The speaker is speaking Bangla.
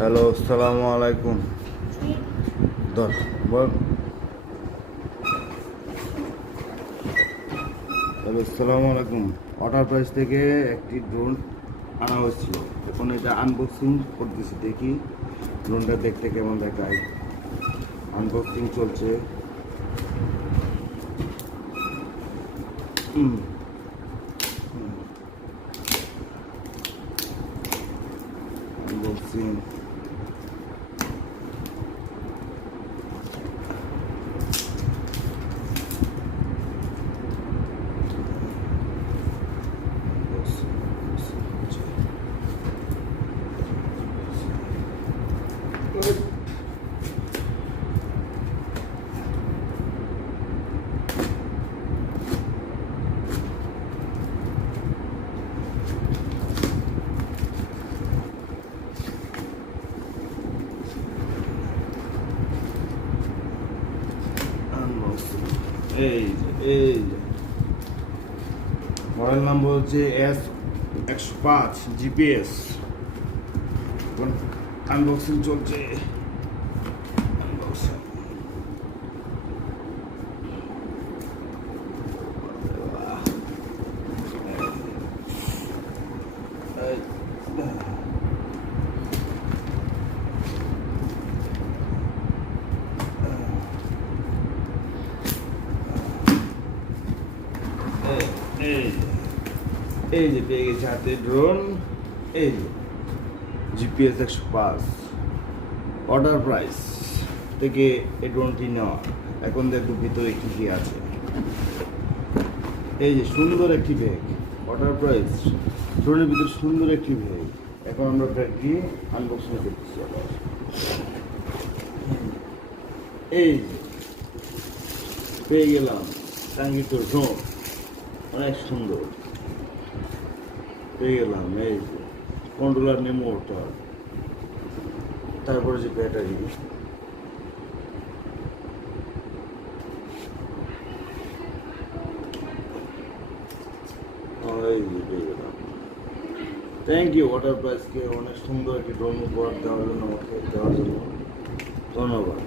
হ্যালো, আসসালামু আলাইকুম। বল। হ্যালো আসসালামু আলাইকুম। অর্ডার প্রাইস থেকে একটি ড্রোন আনা হয়েছিল। এখন এটা আনবক্সিং করতেছি, দেখি ড্রোনটা দেখতে কেমন দেখায়। আনবক্সিং চলছে। হুম। আনবক্সিং আনবক্সিং এই এই যে। মডেল নাম্বার হচ্ছে এস একশো পাঁচ জিপিএস আনবক্সিং চলছে। আনবক্সিং এই- এই যে পেয়ে গেছে হাতে ড্রোন এই যে জিপিএস একশো পাঁচ অর্ডার প্রাইস থেকে এই ড্রোনটি নেওয়া। এখন দেখো ভিতরে কী কী আছে। এই যে সুন্দর একটি ব্যাগ অর্ডার প্রাইস ড্রোনের ভিতরে সুন্দর একটি ব্যাগ এখন আমরা ব্যাগ দিয়ে আনবক্সিং করতেছি এই পেয়ে গেলাম। সাঙ্গীত ড্রোন অনেক সুন্দর। পেয়ে গেলাম, এই কন্ট্রোলার নেমো ওটা। তারপরে যে ব্যাটারি। থ্যাংক ইউ ওয়াটার প্রাইসকে অনেক সুন্দর একটি ড্রোন উপহার দেওয়ার জন্য আমাকে দেওয়ার জন্য। ধন্যবাদ।